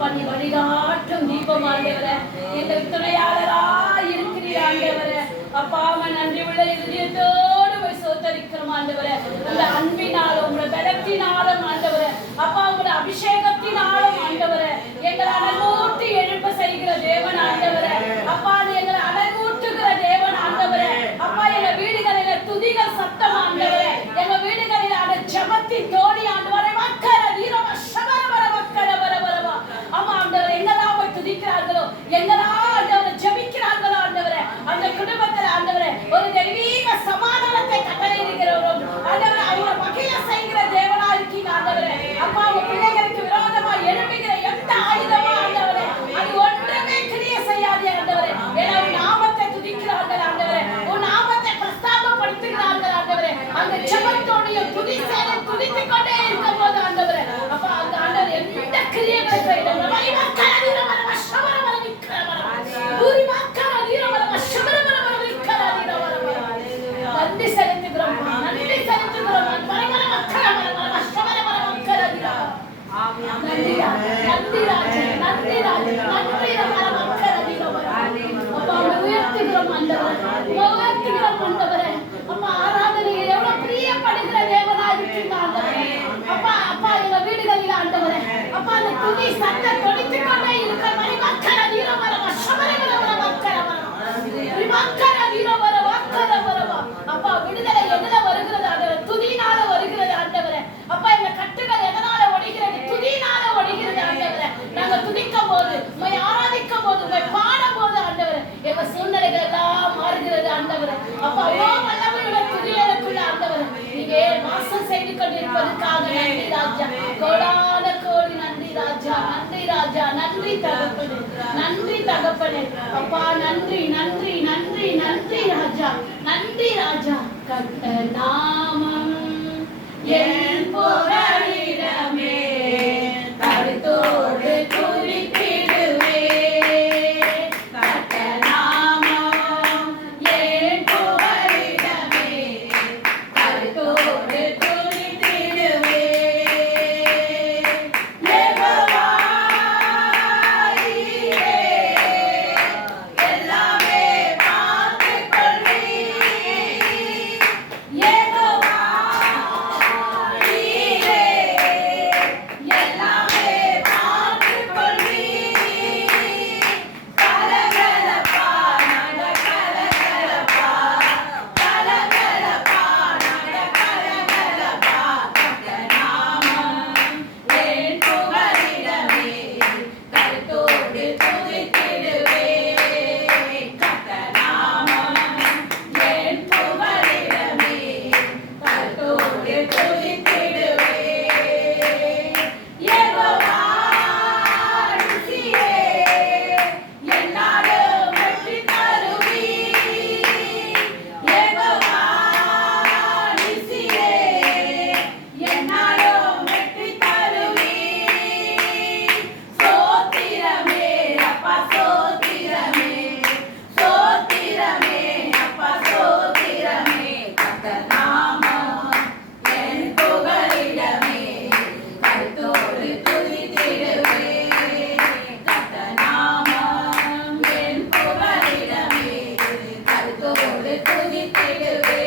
அப்பா நீ வழிகாட்டும் தீபம் ஆண்டவரே, எங்கள் துணையாளராய் இருக்கிறீர் ஆண்டவரே. அப்பா நன்றி உள்ள இதயத்தோடு போய் சோதரிக்கிறோம் ஆண்டவரே. உங்க அன்பினாலும் உங்க பலத்தினாலும் ஆண்டவரே, அப்பா உங்களோட அபிஷேகத்தினாலும் ஆண்டவரே, எங்களை அனலூட்டி எழுப்ப செய்கிற தேவன் ஆண்டவரே. அப்பா எங்களை அனலூட்டுகிற தேவன் ஆண்டவரே. அப்பா எங்க வீடுகளில துதிகள் சத்தம் ஆண்டவரே, எங்க வீடுகளில அந்த ஜெபத்தின் தோணி ஆண்டவரே, மக்கர வீரம சபர வர மக்கர வர வரவா. ஆமா ஆண்டவரே, எங்கெல்லாம் போய் துதிக்கிறார்களோ, எங்கெல்லாம் ஆண்டவரை ஜெபிக்கிறார்களோ ஆண்டவரே, அந்த குடும்பத்தில் ஆண்டவரே ஒரு தெய்வீக சமாதானத்தை கட்டளையிடுகிறோம் ஆண்டவரே. அவங்க மகிழ செய்கிற தேவனா இருக்கீங்க ஆண்டவரே. அப்பா உங்க பிள்ளைகளுக்கு விரோதமா எழுப்புகிற எந்த ஆயுதமா ஆண்டவரே அது ஒன்றுமே கிரிய செய்யாது ஆண்டவரே. ஏன்னா உன் நாமத்தை துதிக்கிறார்கள் ஆண்டவரே, உன் நாமத்தை பிரஸ்தாபப்படுத்துகிறார்கள் ஆண்டவரே. அந்த ஜெபத்தோடைய துதி சேலை துதித்துக் கொண்டே இருக்கும் போது ஆண்டவரே, அப்பா அந்த ஆண்டவர் எந்த கிரியைகளை செய்யணும் நன்றி செலுத்துகிறோம், நன்றி செலுத்துகிறோம். நன்றி நன்றி ராஜா, நன்றி ராஜா, நன்றி அப்பா உயர்த்துகிறோம் ஆண்டவரே, உயர்த்துகிறோம் ஆண்டவரே. அப்பா ஆராதனையை எவ்வளவு பிரியப்படுகிற தேவனா இருக்கீங்க ஆண்டவரே. அப்பா அப்பா எங்க வீடுகளில் ஆண்டவரே, அப்பா அந்த துதி சத்தம் தொடித்துக் கொண்டே இருக்கிற மாதிரி மக்கர வீரம் வர சபரிமலை வர மக்கர மக்கர வீரம் வர மக்கர வரவா. அப்பா விடுதலை எதுல வருகிறது ஆண்டவரே? துதினால வருகிறது ஆண்டவரே. அப்பா எங்க கட்டுகள் எதனால ஒடிகிறது? துதினால ஒடிகிறது ஆண்டவரே. நாங்க துதிக்கும் போது, உம்மை ஆராதிக்கும் போது, உம்மை பாடும் போது ஆண்டவரே, எங்க சூழ்நிலைகள் எல்லாம் மாறுகிறது ஆண்டவரே. அப்பா வல்லமையுள்ள துதியலுக்குள்ள ஆண்டவரே நீங்க வாசம் செய்து கொண்டிருப்பதற்காக நன்றி ராஜா, கோடான கோடி நன்றி ராஜா, நன்றி ராஜா, நன்றி தகப்பனே, நன்றி தகப்பனே. அப்பா நன்றி நன்றி நன்றி நன்றி ராஜா, நன்றி ராஜா. கர்த்தர் நாமம் என் புகழிடமே, கருத்தோடு துதித்திடுவே. கர்த்தர் நாமம் என் புகழிடமே, கருத்தோடு துதித்திடுவே. யெகோவா ஈரே, எல்லாமே பார்த்துக் கொள்வீர். யெகோவா ஈரே, எல்லாமே பார்த்துக் கொள்வீர். கலகலப்பா நட கலகலப்பா, கலகலப்பா நட கலகலப்பா. கர்த்தர் நாமம் என் புகழிடமே, கருத்தோடு துதித்திடுவே. கர்த்தர் நாமம் என் புகழிடமே, கருத்தோடு துதித்திடுவே. யெகோவா நிசியே, என்னாலும் வெற்றி தருவீர். யெகோவா நிசியே, என்னாலும் வெற்றி தருவீர். சோத்திரமே அப்பா சோத்திரமே, சோத்திரமே அப்பா சோத்திரமே. கர்த்தர் நாமம் என் புகழிடமே, கருத்தோடு துதித்திடுவே. கர்த்தர் நாமம் என் புகழிடமே, கருத்தோடு துதித்திடுவே.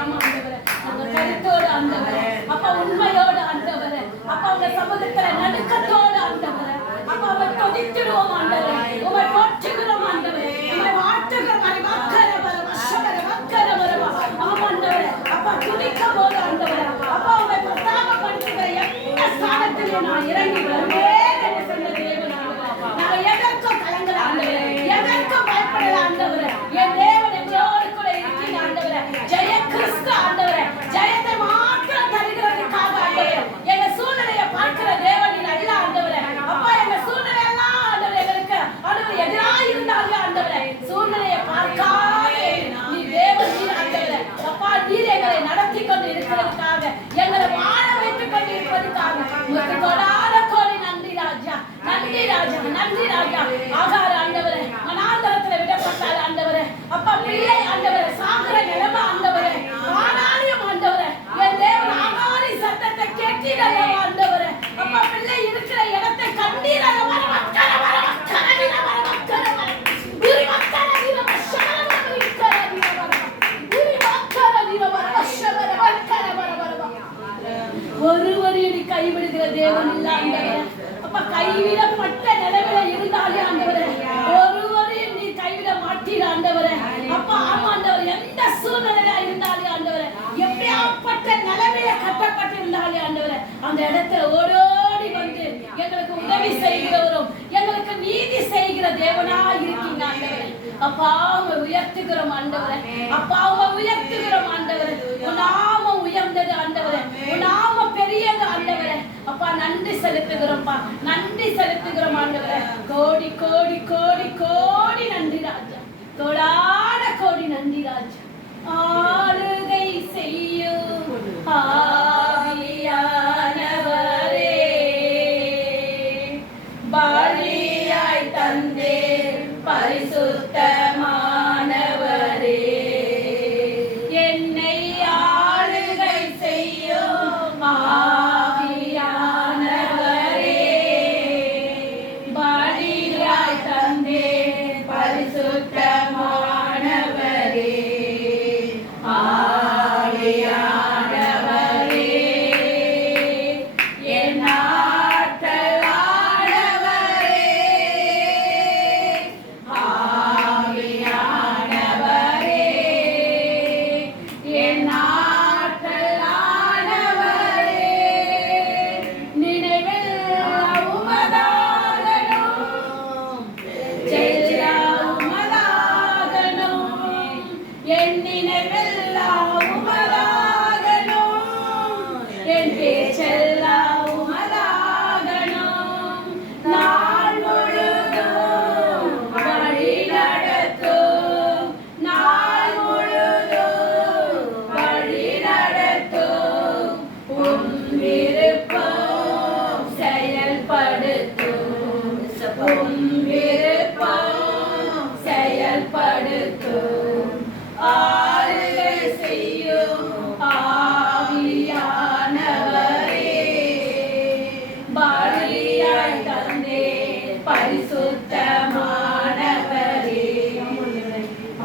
ஆமா ஆண்டவரே, நாங்க கருத்தோடு ஆண்டவரே, அப்பா உண்மையோடு ஆண்டவரே, அப்பா உங்க சமூகத்துல நடுக்கத்தோடு ஆண்டவரே, அப்பா உங்களை துதித்திடுவோம் ஆண்டவரே, உங்களை போற்றுகிறோம் ஆண்டவரே, உங்களை வாழ்த்துகிறோம். அரை மக்கர வர வசவர மக்கர வரவா. ஆமா ஆண்டவரே, அப்பா துதிக்கும் போது ஆண்டவரே, அப்பா உங்களை பிரஸ்தாபப்படுத்துகிற எந்த ஸ்தானத்திலே நான் இறங்கி வருவேன் என்று சொன்ன தேவன் ஆண்டவரே. நாங்கள் எதற்கும் கலங்கல ஆண்டவரே, எதற்கும் பயப்படல ஆண்டவரே. என் தேவன் எங்களோடு கூட இருக்கீங்க ஆண்டவரே. ஜெய கிறிஸ்து ஆண்டவரே, ஜெயத்தை மாத்திரம் தருகிறதுக்காக ஆண்டவரே. எங்க சூழ்நிலையை பார்க்கிற தேவன் நீ நல்ல ஆண்டவரே. அப்பா எங்க சூழ்நிலை எல்லாம் ஆண்டவரே எங்களுக்கு ஆண்டவர் எதிராக இருந்தாங்க ஆண்டவரே. சூழ்நிலையை பார்க்காதே நீ தேவன் நீர் ஆண்டவரே. அப்பா நீர் எங்களை நடத்தி கொண்டு இருக்கிறதுக்காக, எங்களை வாழ வைத்துக் கொண்டு இருப்பதற்காக உங்களுக்கு கொடாத கோடி இல்ல ஆண்டவரே. அப்பா கைவிடப்பட்ட நிலையில இருந்தாலே ஆண்டவரே, ஒருவரையும் நீ கைவிட மாட்டீர் ஆண்டவரே. அப்பா ஆமா ஆண்டவரே, எந்த சூழ்நிலையில இருந்தாலே ஆண்டவரே, எப்படியாப்பட்ட நிலைமையில கட்டப்பட்டிருந்தாலே ஆண்டவரே, அந்த இடத்துல ஓடோடி வந்து எங்களுக்கு உதவி செய்கிறவரும் எங்களுக்கு நீதி செய்கிற தேவனா இருக்கீங்க ஆண்டவரே. அப்பா உம்மை உயர்த்துகிறோம் ஆண்டவரே. அப்பா உம்மை உயர்த்துகிறோம் ஆண்டவரே. உன் நாமம் உயர்ந்தது ஆண்டவரே. உன் நாமம் பெரியது ஆண்டவரே. அப்பா நன்றி செலுத்துகிறோம்ப்பா, நன்றி செலுத்துகிறோம் ஆண்டவரே. கோடி கோடி கோடி கோடி நன்றி ராஜா, கோடான கோடி நன்றி ராஜா. ஆளுகை செய்யும் ஆவியானவரே, பலியாய் தந்தே பரிசுத்தமானவரே, என்னை ஆளுகை செய்யும் ஆவியானவரே, பலியாய் தந்தே பரிசுத்தமானவரே, ஆவியானவரே, என் ஆற்றலானவரே, ஆவியானவரே, என் ஆற்றலானவரே, நினைவெல்லாம் உமதாகணும், செல்லாம் உமதாகணும், என் நினைவெல்லாம் உமதாகணும், என் பேச்செல்லாம் உமதாகணும், நாள் முழுதும் வழி நடத்தும், நாள் முழுதும் வழி நடத்தும், உம் விருப்பம் செயல்படுத்தும், உம் விருப்பம் செயல்படுத்தும், ஆளுகை செய்யும் ஆவியானவரே, பலியாய் தந்தே பரிசுத்தமானவரே,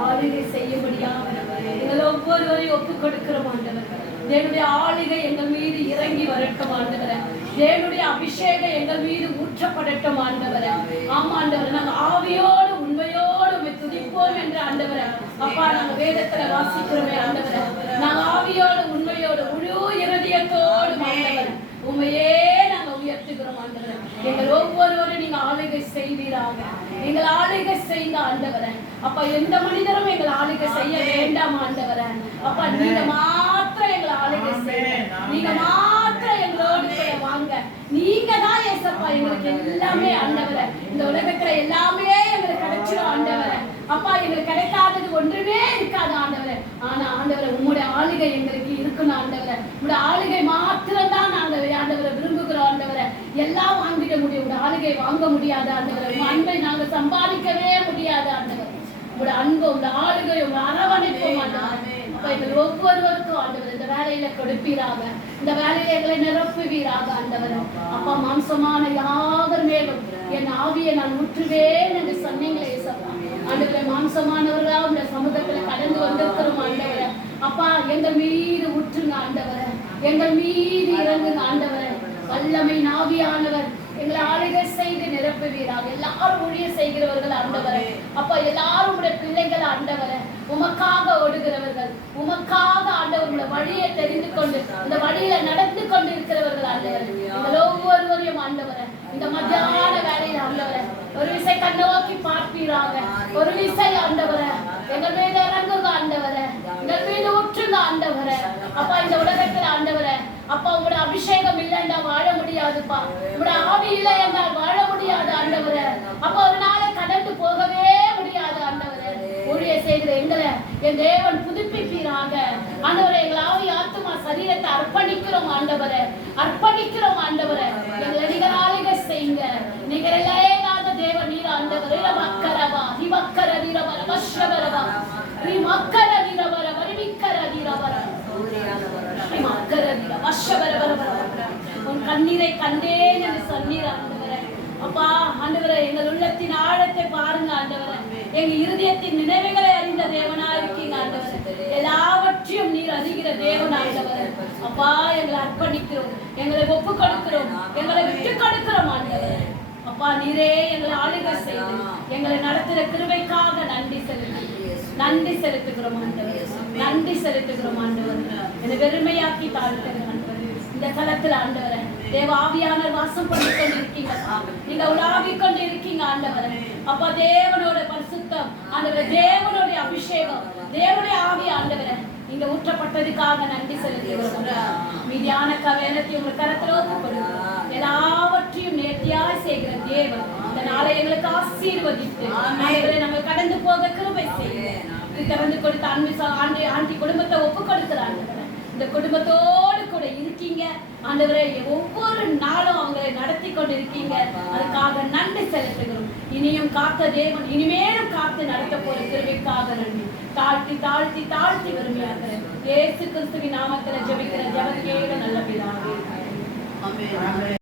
ஆளுகை செய்யும்படியாக எங்கள் ஒவ்வொருவரையும் ஒப்புக் கொடுக்கிறோம் ஆண்டவர். தேவனுடைய ஆளுகை எங்கள் மீது இறங்கி வரட்டும் ஆண்டவரே. தேவனுடைய அபிஷேகம் எங்கள் மீது ஊற்றப்படட்டும் ஆண்டவரே. ஆமா ஆண்டவரே, நாங்கள் ஆவியோடு உண்மையோடு உம்மை துதிப்போம் என்று ஆண்டவரே. அப்பா நாங்க வேதத்துல வாசிக்கிறோமே ஆண்டவரே, நாங்க ஆவியோடு உண்மையோடு முழு இருதயத்தோடு ஆண்டவரே உண்மையே நாங்க உயர்த்துகிறோம் ஆண்டவரே. எங்கள் ஒவ்வொருவரும் நீங்க ஆளுகை செய்வீராக, எங்கள் ஆளுகை செய்யுங்க ஆண்டவரே. அப்பா எந்த மனிதரும் எங்கள் ஆளுகை செய்ய வேண்டாம் ஆண்டவரே. அப்பா நீங்க மாத்திரம் எங்களை ஆளுகை செய்யுங்க, நீங்க மாத்திரம் எங்களோடு கூட வாங்க. நீங்க தான் ஏசப்பா எங்களுக்கு எல்லாமே ஆண்டவரே. இந்த உலகத்துல எல்லாமே எங்களுக்கு கிடைச்சிடும் ஆண்டவரே. அப்பா எங்களுக்கு கிடைக்காதது ஒன்றுமே இருக்காது ஆண்டவரே. ஆனா ஆண்டவரே உம்முடைய ஆளுகை எங்களுக்கு இருக்கணும் ஆண்டவரே. உங்களுடைய ஆளுகை மாத்திரம் தான் நாங்கள் ஆண்டவரை விரும்புகிறோம் ஆண்டவரே. எல்லாம் வாங்கிட முடியும், உங்களுடைய ஆளுகை வாங்க முடியாது ஆண்டவரே. உங்க அன்பை நாங்கள் சம்பாதிக்கவே முடியாது ஆண்டவரே. உங்களுடைய அன்பு, உங்களுடைய ஆளுகை, உங்க அரவணைப்போம் ஆண்டவரே. அப்ப எங்கள் ஒவ்வொருவருக்கும் ஆண்டவர் இந்த வேலையில கொடுப்பீராக, இந்த வேலையில எங்களை நிரப்புவீராக ஆண்டவரே. அப்பா மாம்சமான யாவர் மேலும் என் ஆவியை நான் ஊற்றுவேன் என்று சொன்னீங்களே ஏசப்பா. ஆண்டவரே மாம்சமானவர்களா உங்க சமூகத்துல கடந்து வந்திருக்கிறோம் ஆண்டவரே. அப்பா எங்கள் மீது ஊற்றுங்க ஆண்டவரே, எங்கள் மீது இறங்குங்க ஆண்டவரே. வல்லமை ஆவியானவர் எங்களை ஆளுகை செய்து நிரப்புவீராக. எல்லாரும் ஊழிய செய்கிறவர்கள் ஆண்டவரே. அப்பா எல்லாரும் உடைய பிள்ளைகள் ஆண்டவரே, உமக்காக ஓடுகிறவர்கள், உமக்காக ஆண்டவர் உங்களை வழியை தெரிந்து கொண்டு இந்த வழியில நடந்து கொண்டு இருக்கிறவர்கள் ஆண்டவரே. எங்கள் ஒவ்வொருவரையும் ஆண்டவரே இந்த மத்தியான வேலையில் ஆண்டவரே ஒரு விசை கண்ணோக்கி பார்ப்பீராக, ஒரு விசை ஆண்டவரே எங்கள் மீது இறங்குங்க ஆண்டவரே, எங்கள் மீது ஊற்றுங்க ஆண்டவரே. அப்பா இந்த உலகத்தில் ஆண்டவரே, அப்பா உங்களுடைய அபிஷேகம் இல்லைன்னா வாழ முடியாதுப்பா, உங்களுடைய ஆவி இல்லை என்றால் வாழ முடியாது ஆண்டவரே. அப்பா ஒரு நாளை கடந்து போகவே முடியாது ஆண்டவரே. ஊழிய செய்கிற எங்களை என் தேவன் புதுப்பிப்பீராக ஆண்டவரே. எங்கள் ஆவி ஆத்துமா சரீரத்தை அர்ப்பணிக்கிறோம் ஆண்டவரே, அர்ப்பணிக்கிறோம் ஆண்டவரே. எங்களை நீங்கள் ஆளுகை செய்யுங்க. நீங்கள் இல்லாத தேவன் நீர் ஆண்டவரே. மக்கரவா இவக்கர வீரவர வஷ்ரவரவா மக்கர வீரவர வரிவிக்கர வீரவர மக்கர வீர வஷ்ரவரவர உன் கண்ணீரை கண்டேன் என்று சொன்னீர் ஆண்டவரே. அப்பா ஆண்டவரே எங்கள் உள்ளத்தின் ஆழத்தை பாருங்க ஆண்டவரே. எங்க இருதயத்தின் நினைவுகளை அறிந்த தேவனா இருக்கீங்க ஆண்டவரே. எல்லாவற்றையும் நீர் அறிகிற தேவன் ஆண்டவரே. அப்பா, எங்களை அர்ப்பணிக்கிறோம், எங்களை ஒப்பு கொடுக்கிறோம், எங்களை விட்டு கொடுக்கிறோம் ஆண்டவரே. அப்பா, நீரே எங்களை ஆளுகை செய்து எங்களை நடத்துகிற கிருபைக்காக நன்றி செலுத்துகிறோம் ஆண்டவரே. நன்றி செலுத்துகிறோம் ஆண்டவரே. என்னை வெறுமையாக்கி தாழ்த்துகிறேன் ஆண்டவரே. இந்த களத்துல ஆண்டவரே, தேவ ஆவியானவர் வாசம் பண்ணி கொண்டு இருக்கீங்க. நீங்க உலாவிக் கொண்டு இருக்கீங்க ஆண்டவரே. அப்பா, தேவனோட பரிசுத்தம் ஆண்டவரே, தேவனுடைய அபிஷேகம், தேவனுடைய ஆவி ஆண்டவரே, இங்க ஊற்றப்பட்டதுக்காக நன்றி செலுத்துகிறோம். மீதியான வேலையை உங்க கரத்துல ஒப்புக்கொடுக்கிறோம். எல்லாவற்றையும் நேர்த்தியாய் செய்கிற தேவன் இந்த நாளை எங்களுக்கு ஆசீர்வதித்து நாங்கள் கடந்து போக கிருபை செய்யுங்க. திறந்து கொடுத்த ஆண்டி குடும்பத்தை ஒப்பு கொடுக்கிறாங்க. இந்த குடும்பத்தோடு கூட இருக்கீங்க ஆண்டவரே. ஒவ்வொரு நாளும் அவங்களை நடத்தி கொண்டு இருக்கீங்க. அதுக்காக நன்றி செலுத்துகிறோம். இனியும் காத்த தேவன் இனிமேலும் காத்து நடத்த போற கிருபைக்காக நன்றி. தாழ்த்தி தாழ்த்தி தாழ்த்தி வறுமையாகிறேன். இயேசு கிறிஸ்துவின் நாமத்தில் ஜெபிக்கிற ஜெபம் கேளு நல்ல பிதாவே.